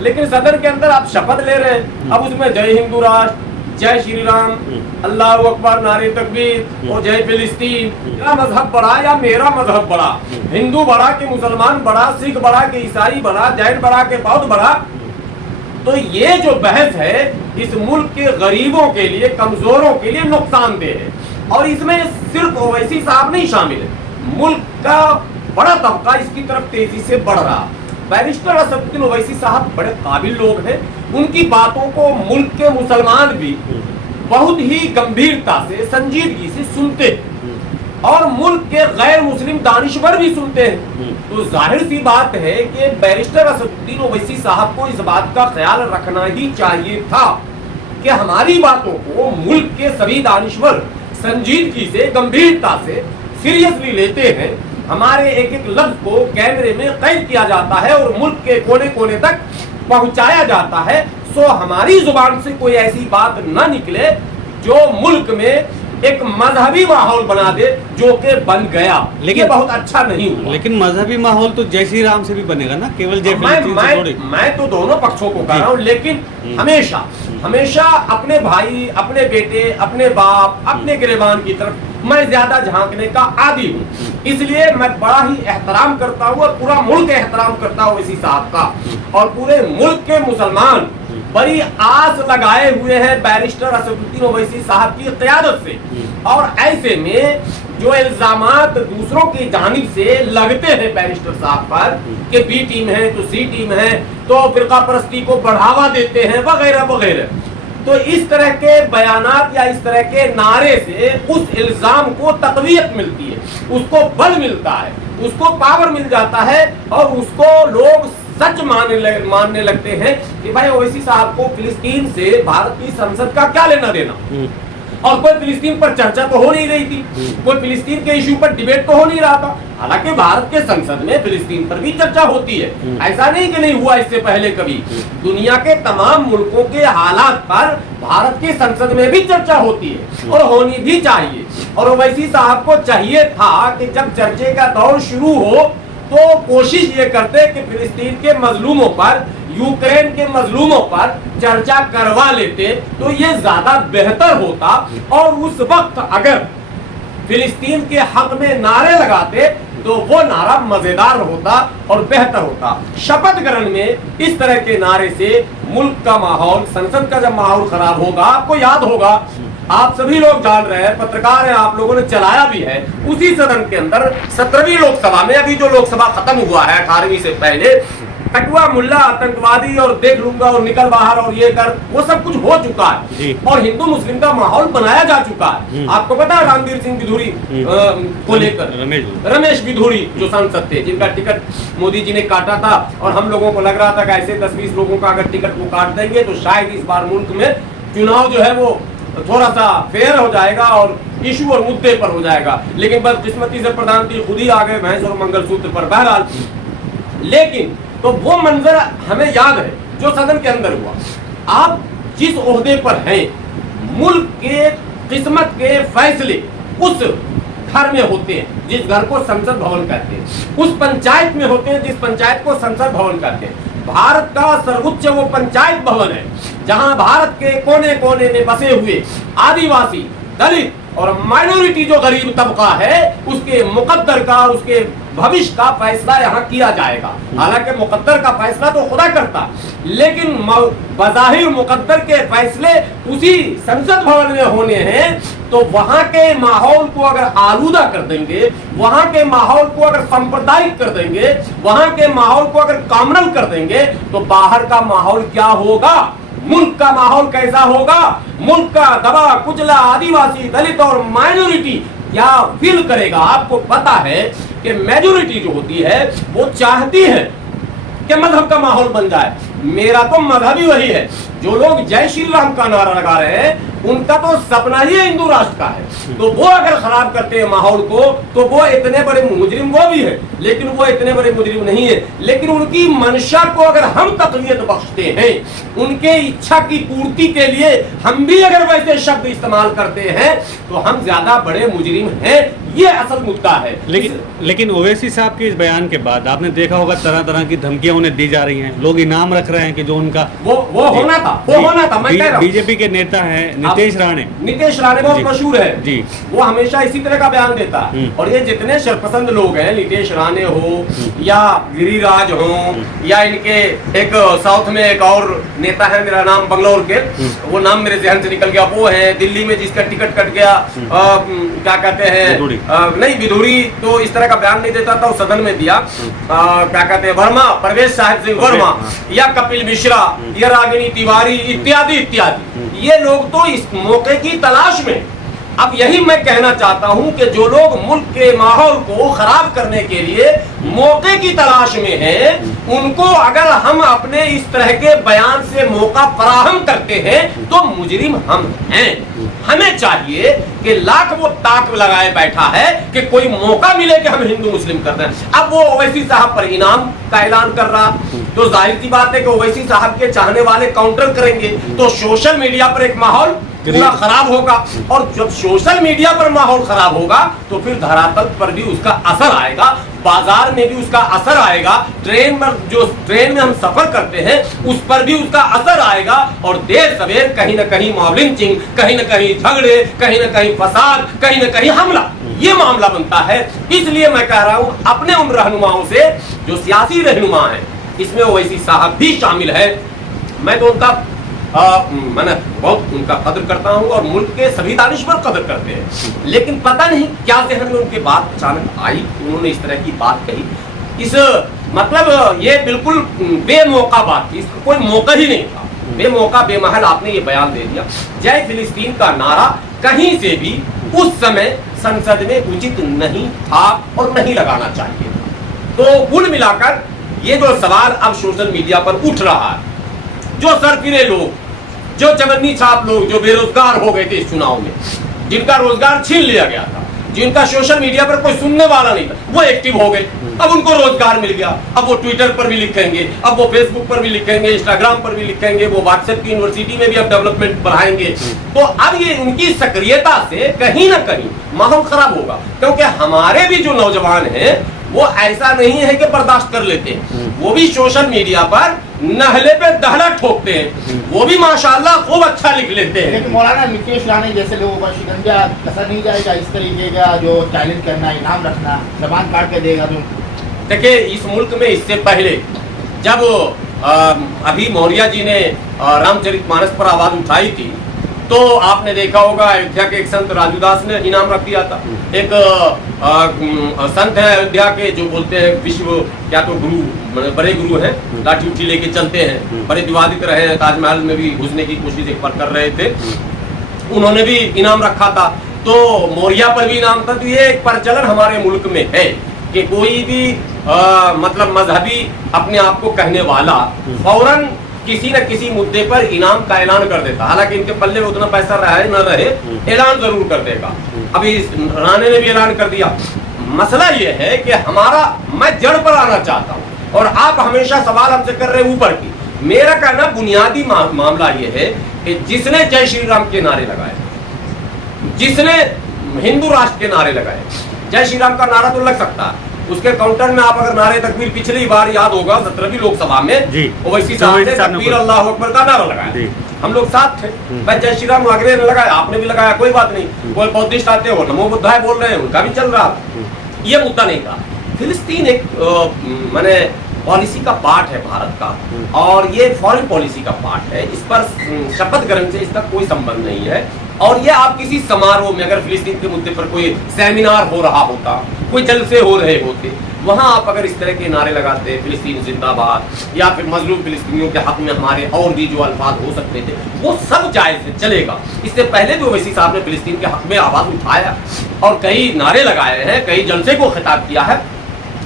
लेकिन सदन के अंदर आप शपथ ले रहे हैं, अब उसमें जय हिंदू राष्ट्र, जय श्री राम, अल्लाह अकबर, नारे तकबीर और जय फिलिस्तीन। मेरा मजहब बड़ा या मेरा मजहब बड़ा, हिंदू बड़ा कि मुसलमान बड़ा, सिख बड़ा कि ईसाई बड़ा, जैन बड़ा कि बौद्ध बड़ा। तो ये जो बहस है इस मुल्क के गरीबों के लिए, कमजोरों के लिए नुकसानदेह है, और इसमें सिर्फ ओवैसी साहब नहीं शामिल है, मुल्क का बड़ा तबका इसकी तरफ तेजी से बढ़ रहा। बैरिस्टर असदुद्दीन ओवैसी साहब बड़े काबिल लोग हैं, उनकी बातों को मुल्क के मुसलमान भी बहुत ही गंभीरता से, संजीदगी से सुनते हैं, और मुल्क के गैर मुस्लिम दानिश्वर भी सुनते हैं। तो जाहिर सी बात है कि बैरिस्टर असदुद्दीन ओवैसी साहब को इस बात का ख्याल रखना ही चाहिए था कि हमारी बातों को मुल्क के सभी दानिश्वर संजीदगी से, गंभीरता से, सीरियसली लेते हैं। हमारे एक एक लफ्ज को कैमरे में कैद किया जाता है और मुल्क के कोने कोने तक पहुंचाया जाता है। सो हमारी जुबान से कोई ऐसी बात ना निकले जो मुल्क में एक मजहबी माहौल बना दे, जो कि बन गया, लेकिन बहुत अच्छा नहीं हुआ। लेकिन मजहबी माहौल तो जय श्री राम से भी बनेगा ना, केवल जय फिलिस्तीन से थोड़ी। मैं तो दोनों पक्षों को कह रहा हूँ, लेकिन हमेशा हमेशा अपने भाई, अपने बेटे, अपने बाप, अपने गिरेबान की तरफ मैं ज्यादा झांकने का आदी हूँ। इसलिए मैं बड़ा ही एहतराम करता हूँ और पूरा मुल्क एहतराम करता हूँ इसी साहब का, और पूरे मुल्क के मुसलमान बड़ी आस लगाए हुए हैं बैरिस्टर असदुद्दीन ओवैसी साहब की क़यादत से। और ऐसे में जो इल्जामात दूसरों की जानिब से लगते हैं बैरिस्टर साहब पर कि बी टीम है तो सी टीम है, तो फिरका परस्ती को बढ़ावा देते हैं वगैरह वगैरह, तो इस तरह के बयानात या इस तरह के नारे से उस इल्जाम को तक़वियत मिलती है, उसको बल मिलता है, उसको पावर मिल जाता है, और उसको लोग सच मानने लगते हैं कि भाई ओवैसी साहब को फिलिस्तीन से भारत की संसद का क्या लेना देना। और कोई फिलिस्तीन पर चर्चा तो हो नहीं रही थी, कोई फिलिस्तीन के इशू पर डिबेट तो हो नहीं रहा था। हालांकि भारत के संसद में फिलिस्तीन पर भी चर्चा होती है, ऐसा नहीं कि नहीं हुआ इससे पहले कभी। दुनिया के तमाम मुल्कों के हालात पर भारत की संसद में भी चर्चा होती है, और होनी भी चाहिए। और ओवैसी साहब को चाहिए था कि जब चर्चे का दौर शुरू हो तो कोशिश ये करते कि फिलिस्तीन के मजलूमों पर, यूक्रेन के मजलूमों पर चर्चा करवा लेते, तो ये ज्यादा बेहतर होता। और उस वक्त अगर फिलिस्तीन के हक में नारे लगाते तो वो नारा मजेदार होता और बेहतर होता। शपथ ग्रहण में इस तरह के नारे से मुल्क का माहौल, संसद का जब माहौल खराब होगा, आपको याद होगा, आप सभी लोग जान रहे हैं, पत्रकार हैं, आप लोगों ने चलाया भी है, उसी सदन के अंदर 17वीं लोकसभा में, अभी जो लोकसभा खत्म हुआ है 18वीं से पहले, कटुआ मुल्ला आतंकवादी और देख लूंगा और निकल बाहर और ये कर, वो सब कुछ हो चुका है और हिंदू मुस्लिम का माहौल बनाया जा चुका है। आपको पता है रामवीर सिंह बिधूरी को लेकर, रमेश बिधूरी जो सांसद थे, जिनका टिकट मोदी जी ने काटा था, और हम लोगों को लग रहा था कि ऐसे 10-20 लोगों का अगर टिकट वो काट देंगे तो शायद इस बार मुल्क में चुनाव जो है वो थोड़ा सा फेयर हो जाएगा और इशू और मुद्दे पर हो जाएगा। लेकिन बदकिस्मती से प्रधानमंत्री खुद ही आ गए भैंस और मंगलसूत्र पर। बहरहाल, लेकिन तो वो मंजर हमें याद है जो सदन के अंदर हुआ। आप जिस ओहदे पर हैं, मुल्क के किस्मत के फैसले उस घर में होते हैं जिस घर को संसद भवन कहते हैं, उस पंचायत में होते हैं जिस पंचायत को संसद भवन कहते हैं। भारत का सर्वोच्च वो पंचायत भवन है जहां भारत के कोने कोने में बसे हुए आदिवासी, दलित और माइनॉरिटी जो गरीब तबका है उसके मुकद्दर का, उसके भविष्य का फैसला यहाँ किया जाएगा। हालांकि मुकद्दर का फैसला तो खुदा करता, लेकिन बज़ाहिर मुकद्दर के फैसले उसी संसद भवन में होने हैं। तो वहां के माहौल को अगर आलूदा कर देंगे, वहां के माहौल को अगर सांप्रदायिक कर देंगे, वहां के माहौल को अगर कॉमनल कर देंगे, तो बाहर का माहौल क्या होगा, मुल्क का माहौल कैसा होगा, मुल्क का दबा कुचला आदिवासी, दलित और माइनॉरिटी क्या फील करेगा। आपको पता है कि मेजॉरिटी जो होती है वो चाहती है कि मजहब का माहौल बन जाए। मेरा तो मजहब ही वही है। जो लोग जय श्री राम का नारा लगा रहे हैं उनका तो सपना ही हिंदू राष्ट्र का है। तो वो अगर खराब करते हैं माहौल को तो वो इतने बड़े मुजरिम वो भी है, लेकिन वो इतने बड़े मुजरिम नहीं है। लेकिन उनकी मंशा को अगर हम तक़वियत बख्शते हैं, उनके इच्छा की पूर्ति के लिए हम भी अगर वैसे शब्द इस्तेमाल करते हैं तो हम ज्यादा बड़े मुजरिम हैं ये असल मुद्दा है। लेकिन ओवैसी साहब के इस बयान के बाद आपने देखा होगा तरह तरह की धमकियां उन्हें दी जा रही हैं, लोग इनाम रख रहे हैं कि जो उनका वो होना था, मैं कह रहा हूं। बीजेपी के नेता हैं नीतीश राणे बहुत मशहूर है जी, वो हमेशा इसी तरह का बयान देता है। और ये जितने शरपसंद लोग हैं, नीतीश राणे हो या गिरिराज हो या इनके एक साउथ में एक और नेता है, मेरा नाम बंगलौर के, वो नाम मेरे जहन से निकल गया, वो है दिल्ली में जिसका टिकट कट गया, क्या कहते हैं, नहीं विधुरी, तो इस तरह का बयान नहीं देता था, वो सदन में दिया, क्या कहते हैं, वर्मा, परवेश साहिब सिंह वर्मा या कपिल मिश्रा या रागिनी तिवारी इत्यादि इत्यादि, ये लोग तो इस मौके की तलाश में। अब यही मैं कहना चाहता हूं कि जो लोग मुल्क के माहौल को खराब करने के लिए मौके की तलाश में हैं, उनको अगर हम अपने इस तरह के बयान से मौका फराहम करते हैं तो मुजरिम हम हैं। हमें चाहिए कि लाख वो ताक लगाए बैठा है कि कोई मौका मिले कि हम हिंदू मुस्लिम कर दें। अब वो ओवैसी साहब पर इनाम का ऐलान कर रहा, तो जाहिर सी बात है कि ओवैसी साहब के चाहने वाले काउंटर करेंगे, तो सोशल मीडिया पर एक माहौल पूरा खराब होगा। और जब सोशल मीडिया पर माहौल खराब होगा तो फिर धरातल पर भी उसका असर आएगा, बाजार में भी उसका असर आएगा, ट्रेन में हम सफर करते हैं उस पर भी उसका असर आएगा, और देर सवेर कहीं न कहीं मॉब लिंचिंग, कहीं न कहीं झगड़े, कहीं न कहीं फसाद, कहीं न कहीं हमला, ये मामला बनता है। इसलिए मैं कह रहा हूं अपने उन रहनुमाओं से जो सियासी रहनुमा है, इसमें ओवैसी साहब भी शामिल है, मैं तो उनका मैंने बहुत उनका कदर करता हूं और मुल्क के सभी दानिश्वर कदर करते हैं, लेकिन पता नहीं क्या जहन में उनके बात अचानक आई, उन्होंने इस तरह की बात कही। इस मतलब ये बिल्कुल बेमौका बात थी, इसका कोई मौका ही नहीं था, बेमौका बेमहल आपने ये बयान दे दिया। जय फिलिस्तीन का नारा कहीं से भी उस समय संसद में उचित नहीं था और नहीं लगाना चाहिए। तो कुल मिलाकर ये जो सवाल अब सोशल मीडिया पर उठ रहा है, जो सरफिरे लोग, जो चवन्नी छाप लोग, जो बेरोजगार हो गए थे इस चुनाव में, जिनका रोजगार छीन लिया गया था, जिनका सोशल मीडिया पर कोई सुनने वाला नहीं था, वो एक्टिव हो गए, अब उनको रोजगार मिल गया, अब वो ट्विटर पर भी लिखेंगे, अब वो फेसबुक पर भी लिखेंगे, इंस्टाग्राम पर भी लिखेंगे, वो व्हाट्सएप की यूनिवर्सिटी में भी अब डेवलपमेंट बढ़ाएंगे। तो अब ये उनकी सक्रियता से कहीं ना कहीं माहौल खराब होगा, क्योंकि हमारे भी जो नौजवान हैं वो ऐसा नहीं है कि बर्दाश्त कर लेते हैं, वो भी सोशल मीडिया पर नहले पे दहला ठोकते हैं, वो भी माशाल्लाह खूब अच्छा लिख लेते हैं। लेकिन मौलाना नीतीश राणे जैसे लोगों पर शिकंजा कसा नहीं जाएगा, इस तरीके का जो चैलेंज करना, इनाम रखना, जबान काट के देगा। तो देखिए इस मुल्क में इससे पहले जब अभी मौर्य जी ने रामचरितमानस पर आवाज उठाई थी, तो आपने देखा होगा अयोध्या के एक संत राजूदास ने इनाम रख दिया था। एक संत है अयोध्या के, जो बोलते हैं विश्व क्या तो गुरु, बड़े गुरु हैं, लाठी उठी लेके चलते हैं, बड़े विवादित रहे, ताजमहल में भी घुसने की कोशिश एक बार कर रहे थे, उन्होंने भी इनाम रखा था। तो मौर्य पर भी इनाम था। तो ये एक प्रचलन हमारे मुल्क में है कि कोई भी मतलब मजहबी अपने आप को कहने वाला फौरन किसी न किसी मुद्दे पर इनाम का ऐलान कर देता, हालांकि इनके पल्ले में उतना पैसा रहे न रहे, ऐलान जरूर कर देगा। अभी राणे ने भी ऐलान कर दिया। मसला ये है कि हमारा, मैं जड़ पर आना चाहता हूँ और आप हमेशा सवाल हमसे कर रहे हैं ऊपर की। मेरा कहना बुनियादी मामला ये है कि जिसने जय श्री राम के नारे लगाए, जिसने हिंदू राष्ट्र के नारे लगाए, जय श्री राम का नारा तो लग सकता है, उसके काउंटर में आप अगर नारे तकबीर पिछली बार याद होगा 17वीं लोकसभा में ओवैसी साहब ने तकबीर अल्लाह अकबर का नारा लगाया, हम लोग साथ थे। भाई जय श्री राम अगले ने लगाया, आपने भी लगाया, कोई बात नहीं। कोई बौद्धिस्ट आते हो नमो बुद्धाय बोल रहे हैं, उनका भी चल रहा, ये मुद्दा नहीं था। फिलिस्तीन एक माने पॉलिसी का पार्ट है भारत का, और ये फॉरेन पॉलिसी का पार्ट है, इस पर शपथ ग्रहण से इसका कोई संबंध नहीं है। और ये आप किसी समारोह में अगर फिलिस्तीन के मुद्दे पर कोई सेमिनार हो रहा होता, कोई जलसे हो रहे होते, वहां आप अगर इस तरह के नारे लगाते, फिलिस्तीन जिंदाबाद, या फिर मजलूम फिलिस्तीनियों के हक में हमारे और भी जो अल्फाज हो सकते थे, वो सब जायज है, चलेगा। इससे पहले भी ओवैसी साहब ने फिलिस्तीन के हक में आवाज उठाया और कई नारे लगाए हैं, कई जलसे को खिताब किया है।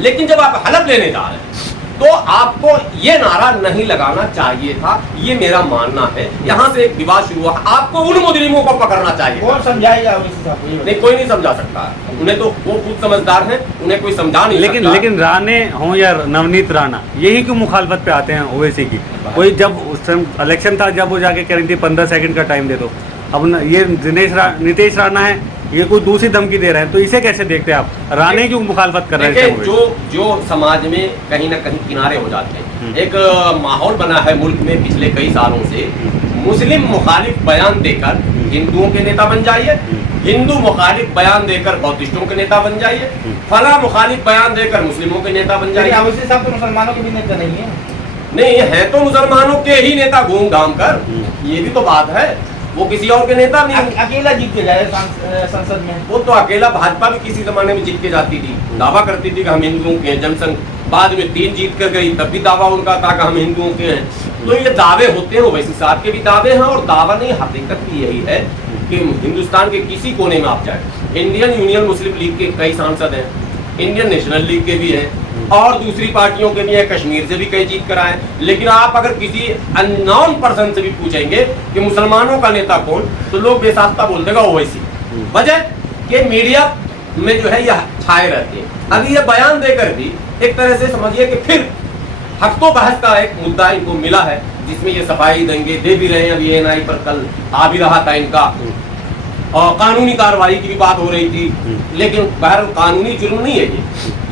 लेकिन जब आप हलफ लेने जा रहे हैं तो आपको ये नारा नहीं लगाना चाहिए था, ये मेरा मानना है। यहाँ से एक विवाद शुरू हुआ, आपको उन मुजरिमों को पकड़ना चाहिए। कौन समझाएगा? नहीं, कोई नहीं समझा सकता, उन्हें तो वो खुद समझदार हैं, उन्हें कोई समझा नहीं सकता। लेकिन राणे हो या नवनीत राणा, यही क्यों मुखालफत पे आते हैं ओवैसी की? कोई जब इलेक्शन था, जब वो जाके कह रही थी 15 सेकंड का टाइम दे दो, अब ये नीतीश राणा है, ये कोई दूसरी धमकी दे रहे हैं, तो इसे कैसे देखते हैं आप? राणे क्यों मुखालफत कर रहे देखिए, हैं? जो समाज में कहीं ना कहीं किनारे हो जाते हैं, एक माहौल बना है मुल्क में पिछले कई सालों से, मुस्लिम मुखालिफ बयान देकर हिंदुओं के नेता बन जाइए, हिंदू मुखालिफ बयान देकर बौद्धिस्टों के नेता बन जाइए, फला मुखालिफ बयान देकर मुस्लिमों के नेता बन जाइए। अवैसी साहब तो मुसलमानों के भी नेता नहीं है। नहीं है तो मुसलमानों के ही नेता घूम घाम कर, ये भी तो बात है, वो किसी और के नेता नहीं। अकेला जीत के जाए संसद में। वो तो अकेला, भाजपा भी किसी जमाने में जीत के जाती थी, दावा करती थी कि हम हिंदुओं के हैं, जनसंघ बाद में 3 जीत कर गई, तब भी दावा उनका था कि हम हिंदुओं के हैं। तो ये दावे होते हैं, ओवैसी साहब के भी दावे हैं, और दावा नहीं, हकीकत भी यही है कि हिंदुस्तान के किसी कोने में आप जाए, इंडियन यूनियन मुस्लिम लीग के कई सांसद हैं, इंडियन नेशनल लीग के भी हैं, और दूसरी पार्टियों के भी हैं, कश्मीर से भी कई जीत कर आए। लेकिन आप अगर किसी अननोन पर्सन से भी पूछेंगे कि मुसलमानों का नेता कौन, तो लोग बेसाख्ता बोल देगा ओवैसी। वजह कि मीडिया में जो है यह छाए रहते हैं। अभी ये बयान देकर भी एक तरह से समझिए कि फिर हफ्तों बहस का एक मुद्दा इनको मिला है, जिसमें ये सफाई देंगे, दे भी रहे हैं। अभी एएनआई पर कल आ भी रहा था इनका, और कानूनी कार्रवाई की भी बात हो रही थी, लेकिन बहर कानूनी जुर्म नहीं है ये,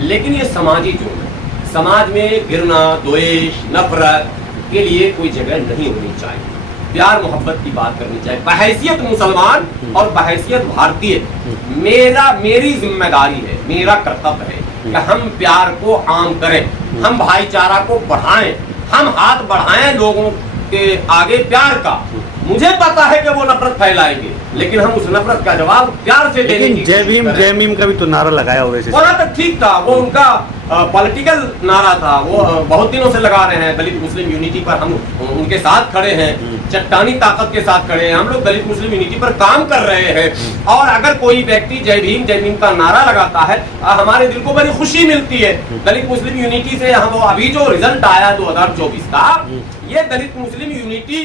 लेकिन ये समाजी जुर्म है। समाज में घृणा, द्वेष, नफरत के लिए कोई जगह नहीं होनी चाहिए, प्यार मोहब्बत की बात करनी चाहिए। बहैसियत मुसलमान और बहैसियत भारतीय मेरी जिम्मेदारी है, मेरा कर्तव्य है कि हम प्यार को आम करें, हम भाईचारा को बढ़ाएं, हम हाथ बढ़ाएं लोगों के आगे प्यार का। मुझे पता है कि वो नफरत फैलाएंगे, लेकिन हम उस नफरत का जवाब प्यार से देने की। जय भीम जय भीम का भी तो नारा लगाया हुआ है, वहां तक ठीक था, वो उनका पॉलिटिकल नारा था, वो बहुत दिनों से लगा रहे हैं। दलित मुस्लिम यूनिटी पर हम उनके साथ खड़े हैं, चट्टानी ताकत के साथ खड़े हैं, हम लोग दलित मुस्लिम यूनिटी पर काम कर रहे हैं। और अगर कोई व्यक्ति जय भीम का नारा लगाता है, हमारे दिल को बड़ी खुशी मिलती है। दलित मुस्लिम यूनिटी से हम अभी जो रिजल्ट आया 2024 का, ये दलित मुस्लिम यूनिटी